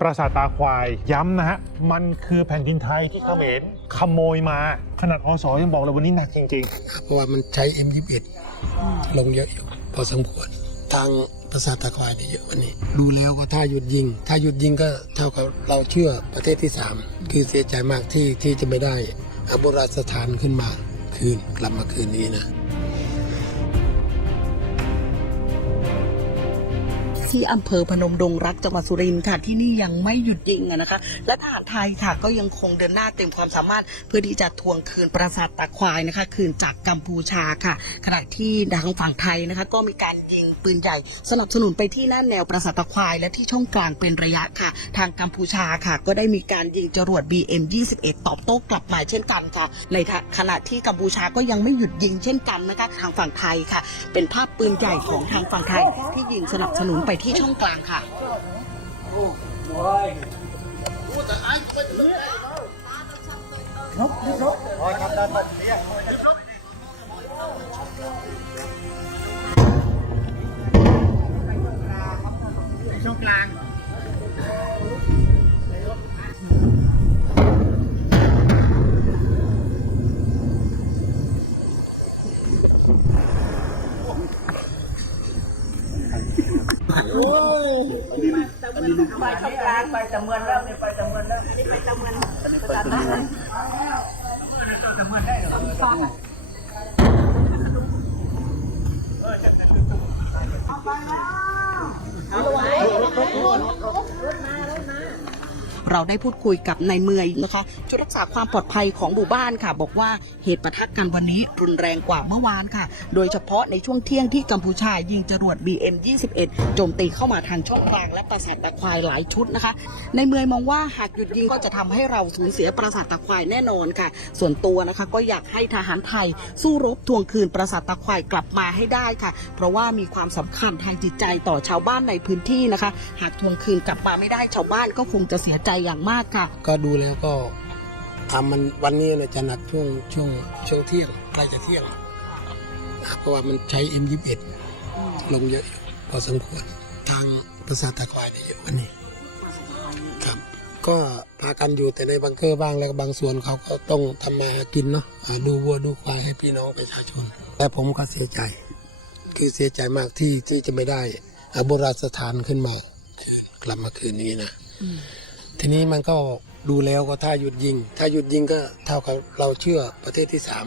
ปราสาทตาควายย้ำนะฮะ มันคือแผ่นดินไทยที่เขมรขโมยมา ขนาดอสอยังบอกเลยวันนี้หนักจริงๆ เพราะว่ามันใช้ M21 ลงเยอะอยู่พอสมควร ทางประสาทตะควายเนี่ยเยอะวันนี้ ดูแล้วก็ถ้าหยุดยิง ถ้าหยุดยิงก็เท่ากับเราเชื่อประเทศที่สามคือเสียใจมากที่ที่จะไม่ได้อาโบราณสถานขึ้นมาคืนกลับมาคืนนี้นะ ที่อำเภอพนมดงรักจังหวัดสุรินทร์ค่ะที่นี่ยังไม่หยุดยิงนะคะ และทหารไทยค่ะก็ยังคงเดินหน้าเต็มความสามารถ เพื่อที่จะทวงคืนปราสาทตาควายนะคะ คืนจากกัมพูชาค่ะ ขณะที่ทางฝั่งไทยนะคะ ก็มีการยิงปืนใหญ่ สนับสนุนไปที่หน้าแนวปราสาทตาควาย และที่ช่องกลางเป็นระยะค่ะ ทางกัมพูชาค่ะ ก็ได้มีการยิงจรวด BM 21 ตอบโต้กลับมาเช่นกันค่ะ ในขณะที่กัมพูชาก็ยังไม่หยุดยิงเช่นกันนะคะทางฝั่งไทยค่ะ เป็นภาพปืนใหญ่ของทางฝั่งไทยที่ยิงสนับสนุนไปที่ช่องกลางค่ะ ไปช่องกลางไปตะเมือนแล้วนี่ไปตะเมือนแล้วนี่ไปตะเมือนไปตะเมือนตะเมือนได้เหรอ เราได้พูดคุยกับนายเมยนะคะชุดรักษาความปลอดภัยของหมู่บ้านค่ะ บอกว่าเหตุประทะกันวันนี้รุนแรงกว่าเมื่อวานค่ะ โดยเฉพาะในช่วงเที่ยงที่กัมพูชายิงจรวด BM 21 โจมตีเข้ามาทางช่องกลางและปราสาทตะควายหลายชุดนะคะในเมยมองว่าหากหยุดยิงก็จะทำให้เราสูญเสียปราสาทตะควายแน่นอนค่ะ ส่วนตัวนะคะก็อยากให้ทหารไทย สู้รบทวงคืนปราสาทตะควายกลับมาให้ได้ค่ะ เพราะว่ามีความสำคัญทางจิตใจต่อชาวบ้านในพื้นที่นะคะ หากทวงคืนกลับมาไม่ได้ชาวบ้านก็คงจะเสียใจอย่างมากค่ะ ก็ดูแล้วก็ทำมันวันนี้เนี่ยจะหนักช่วงช่วงช่วงเที่ยงใกล้จะเที่ยงเพราะว่ามันใช้ M21 ลงเยอะพอสมควรทางประสาตะควายเนี่ยเยอะวันนี้ครับ ก็พากันอยู่แต่ในบังเกอร์บ้างแล้วบางส่วนเขาก็ต้องทำมาหากินเนาะดูวัวดูควายให้พี่น้องประชาชนแต่ผมก็เสียใจ คือเสียใจมากที่ที่จะไม่ได้อาโบราณสถานขึ้นมากลับมาคืนนี้นะ ทีนี้มันก็ดูแล้วก็ถ้าหยุดยิง ถ้าหยุดยิงก็เท่ากับเราเชื่อประเทศที่สาม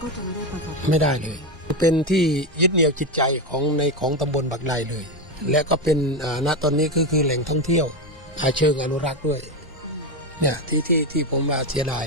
ก็จะไม่ได้ประสาทไม่ได้เลย เป็นที่ยึดเหนี่ยวจิตใจของในของตำบลบักไดเลย และก็เป็นอ่าณตอนนี้คือคือแหล่งท่องเที่ยวอาเชิงอนุรักษ์ด้วยเนี่ยที่ที่ที่ผมว่าเสียดาย